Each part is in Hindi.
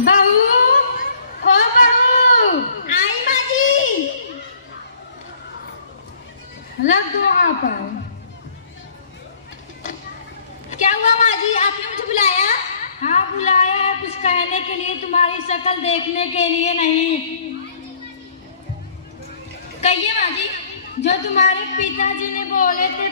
बहू, ओ बहू, आई माँ जी। रख दो वहाँ पर। क्या हुआ माँ जी, आपने मुझे बुलाया? हाँ बुलाया है कुछ कहने के लिए, तुम्हारी शक्ल देखने के लिए नहीं। कहिए माँ जी। जो तुम्हारे पिताजी ने बोले थे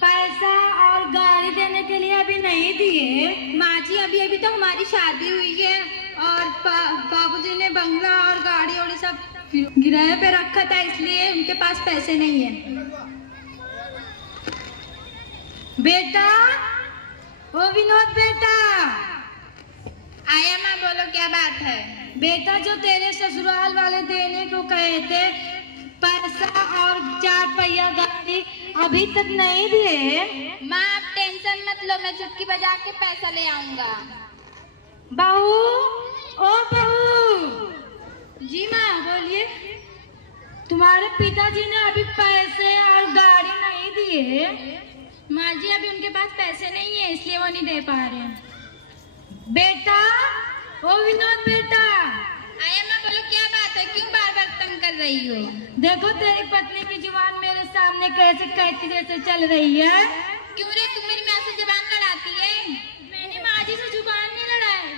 पैसा और गाड़ी देने के लिए अभी नहीं दिए। माँ जी अभी अभी तो हमारी शादी हुई है और बाबूजी ने बंगला और गाड़ी और सब गिरवी पे रखा था, इसलिए उनके पास पैसे नहीं है। बेटा, ओ विनोद बेटा। आया माँ, बोलो क्या बात है? बेटा जो तेरे ससुराल वाले देने को कहे थे पैसा और 4 पहिया गाड़ी अभी तक नहीं दिए। माँ आप टेंशन मत लो, मैं चुटकी बजा के पैसा ले आऊंगा। बहू, ओ बहू। जी माँ बोलिए। तुम्हारे पिताजी ने अभी पैसे और गाड़ी नहीं दिए। माँ जी अभी उनके पास पैसे नहीं है, इसलिए वो नहीं दे पा रहे हैं। बेटा, ओ विनोद बेटा। आया माँ, बोलो क्या बात है, क्यों बार बार तंग कर रही हो? देखो तेरी पत्नी की जुबान मेरे सामने कैसे कैसी जैसे चल रही है। क्यों रे, तुम मेरी माँ से जुबान लड़ाती है? मैंने माँ जी से जुबान नहीं लड़ाई।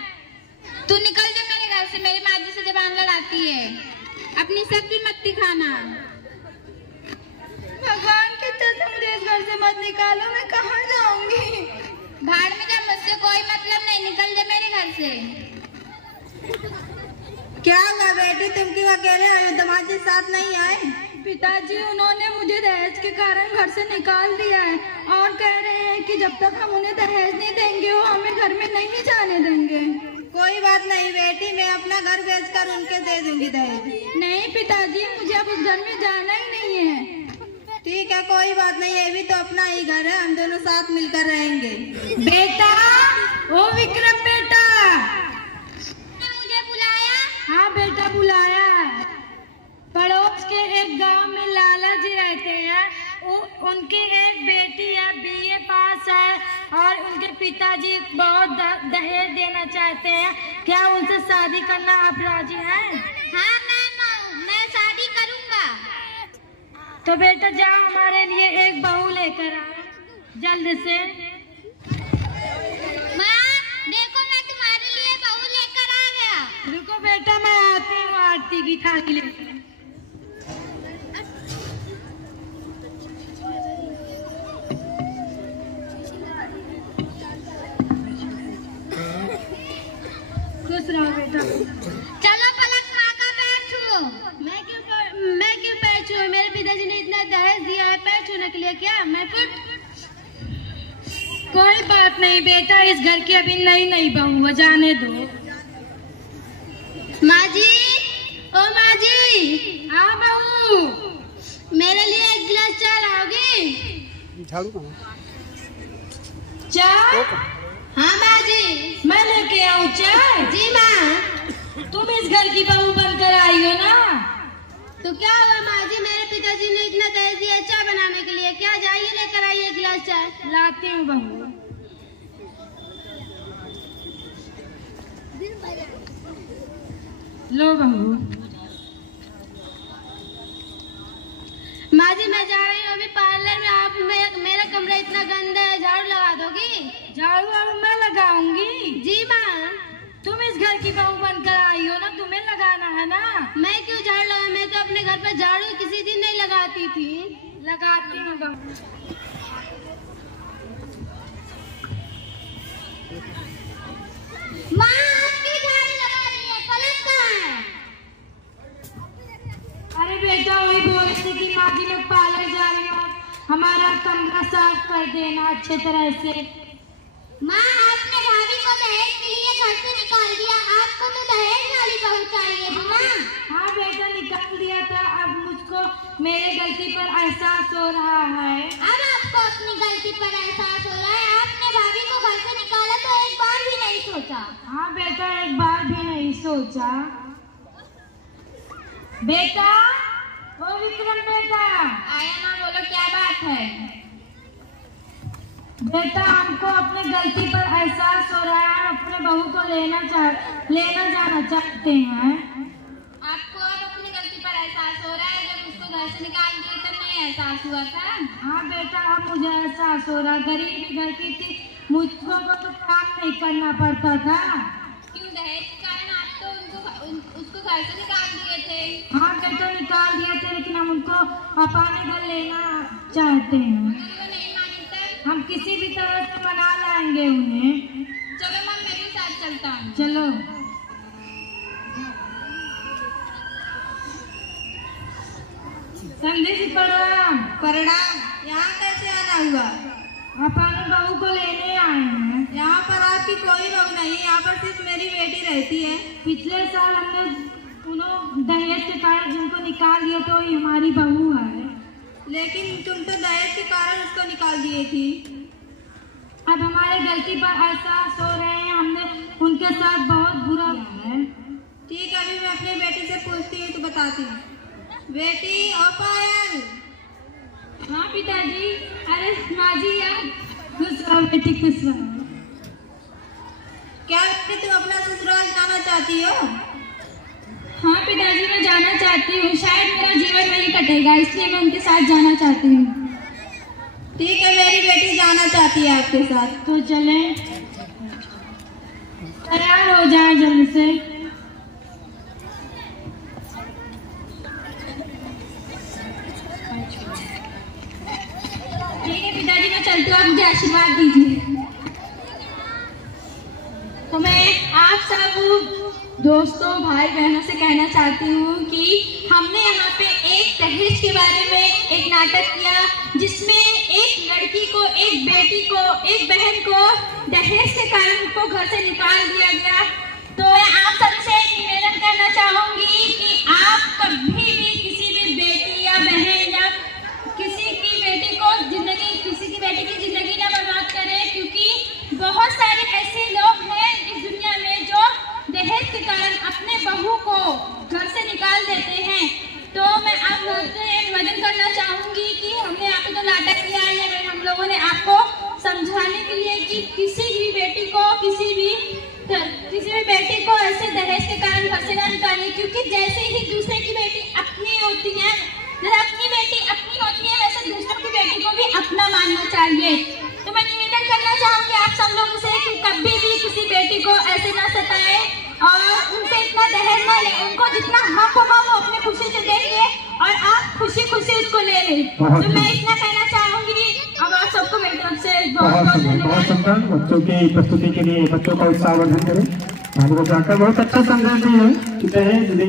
तू निकल जा मेरे घर से, मेरी माँ जी से जुबान लड़ाती है। अपनी सब्जी मत दिखाना। भगवान की कसम मुझे इस घर से मत निकालो, मैं कहाँ जाऊंगी? भाड़ में जा, मुझसे कोई मतलब नहीं, निकल जा मेरे घर से। क्या हुआ बेटी, तुम क्यों अकेले आए हो? दामाद जी साथ नहीं आए? पिताजी उन्होंने मुझे दहेज के कारण घर से निकाल दिया है और कह रहे हैं कि जब तक हम उन्हें दहेज नहीं देंगे वो हमें घर में नहीं जाने देंगे। कोई बात नहीं बेटी, मैं अपना घर बेचकर उनके दे दूंगी दहेज। नहीं पिताजी, मुझे अब उस घर में जाना ही नहीं है। ठीक है कोई बात नहीं, ये भी तो अपना ही घर है, हम दोनों साथ मिलकर रहेंगे। बेटा, ओ विक्रम बेटा। हाँ बेटा बुलाया। पड़ोस के एक गांव में लाला जी रहते हैं, उनके एक बेटी है, बीए पास है और उनके पिताजी बहुत दहेज देना चाहते हैं। क्या उनसे शादी करना आप राजी हैं? हाँ मैं शादी करूंगा। तो बेटा जाओ हमारे लिए एक बहू लेकर आओ जल्द से। रुको बेटा, मैं आती हूँ आरती की थाली लेकर। खुश रहो बेटा। चलो पलक माँ का पैर छुओ। मैं क्यों पैर छुओ? मेरे पिताजी ने इतना दहेज दिया है, पैर छूने के लिए क्या? मैं कोई बात नहीं बेटा, इस घर की अभी नई बहू है, जाने दो। माँ जी, ओ माँ जी। हाँ बहू, मेरे लिए एक गिलास चाय लाओगी? चाय? हाँ माँ जी। मैं लेके आऊँ चाय? जी माँ। तुम इस घर की बहू बनकर आई हो ना? तो क्या हुआ माँ जी, मेरे पिताजी ने इतना दहेज दिया चाय बनाने के लिए, क्या जाइए लेकर आइए एक गिलास चाय। लाती हूँ बहू। लो बहू। माँ जी मैं जा रही हूँ अभी पार्लर में, आप मेरा कमरा इतना गंदा है, झाड़ू लगा दोगी? झाड़ू अब मैं लगाऊंगी। जी माँ। तुम इस घर की बहू बनकर आई हो ना, तुम्हें लगाना है ना। मैं क्यों झाड़ू लगा, मैं तो अपने घर पर झाड़ू किसी दिन नहीं लगाती थी। लगाती हूँ बहू। माँ आपकी झाड़ू लगा रही है, पलक कहाँ है? अरे बेटा वही बोल रहे थे कि माँ जी लोग पार्लर जा रही हो, हमारा कमरा साफ कर देना अच्छे तरह से। माँ आपने भाभी को दहेज के लिए घर से निकाल दिया, आपको तो दहेज वाली बहू चाहिए थी माँ। हाँ बेटा निकाल दिया था, अब मुझको मेरे गलती पर एहसास हो रहा है। अब आपको अपनी गलती पर एहसास हो रहा है? आपने भाभी को घर से निकाला तो एक बार भी नहीं सोचा? हाँ बेटा एक बार भी नहीं सोचा। बेटा, ओ विक्रम बेटा। आया माँ, बोलो क्या बात है? बेटा हमको अपनी गलती पर एहसास हो रहा है, अपने बहू को लेना जाना चाहते हैं। आपको अब अपनी गलती पर एहसास हो रहा है? जब उसको घर से निकाल दिया तब नहीं एहसास हुआ था? हाँ बेटा, अब मुझे एहसास हो रहा, गरीबी घर की थी, मुझको तो काम नहीं करना पड़ता था। क्यों, दहेज के कारण आप तो उसको घर से निकाल दिए थे? हाँ बेटा, निकाल दिए थे, लेकिन हम उनको अपने घर लेना चाहते हैं। अगर वो नहीं मानी तब? हम किसी भी तरह से मना लाएंगे उन्हें। चलो मैं मेरे साथ चलता हूँ। चलो। समझे जी, प्रणाम। प्रणाम। यहाँ कैसे आना हुआ? अपनी बहू को लेने आए हैं। यहाँ पर आपकी कोई बहू नहीं है, यहाँ पर सिर्फ मेरी बेटी रहती है। पिछले साल हमने उन्होंने दहेज के कारण जिनको निकाल दिया तो ये हमारी बहू है। लेकिन तुम तो दहेज के कारण उसको निकाल दिए थी। अब हमारे गलती पर एहसास हो रहे हैं, हमने उनके साथ बहुत बुरा किया है। ठीक है, अभी मैं अपनी बेटी से पूछती हूँ तो बताती हूँ। बेटी, ओ पायल। हाँ पिताजी। अरे माँ जी, यार खुश रहो बेटी, खुश रहो। क्या बेटी तुम अपना ससुराल जाना चाहती हो? हाँ पिताजी, मैं जाना चाहती हूँ, शायद मेरा जीवन वहीं कटेगा, इसलिए मैं उनके साथ जाना चाहती हूँ। ठीक है, मेरी बेटी जाना चाहती है आपके साथ। तो चलें, तैयार हो जाए जल्दी से। ठीक है पिताजी, मैं चलती हूँ, आप मुझे आशीर्वाद दीजिए। तो मैं आप सब दोस्तों, भाई बहनों से कहना चाहती हूँ कि हमने यहाँ पे एक दहेज के बारे में एक नाटक किया, जिसमें एक लड़की को, एक बेटी को, एक बहन को दहेज के कारण उनको घर से निकाल दिया गया। तो मैं आप सबसे निवेदन करना चाहूंगी कि आप कभी भी किसी भी बेटी या बहन या किसी की बेटी की जिंदगी ना बर्बाद करें, क्योंकि बहुत सारे ऐसे लोग हैं इस दुनिया में जो दहेज के कारण अपने बहू को घर से निकाल देते हैं। तो मैं आप लोगों से निवेदन करना चाहूंगी कि हमने यहाँ पे जो नाटक किया है, हम लोगों ने आपको समझाने के लिए कि किसी भी बेटी को ऐसे दहेज के कारण घर से ना निकालें, क्योंकि जैसे ही दूसरे की बेटी अपनी होती है, जब अपनी बेटी अपनी होती है, वैसे दूसरों की बेटी को भी अपना मानना चाहिए। तो मैं निवेदन करना चाहूंगी आप सब लोगों से कि कभी भी किसी बेटी को ऐसे ना सताए और उनसे इतना दहेज ना ले। उनको जितना हक होगा वो अपने खुशी से देंगे और आप खुशी खुशी उसको ले लें। तो मैं इतना कहना चाहूंगी। अब आप सबको मेरी तरफ से बहुत सुंदर बच्चों की प्रस्तुति के लिए बच्चों का उत्साहवर्धन करें। बहुत अच्छा संदेश दिए।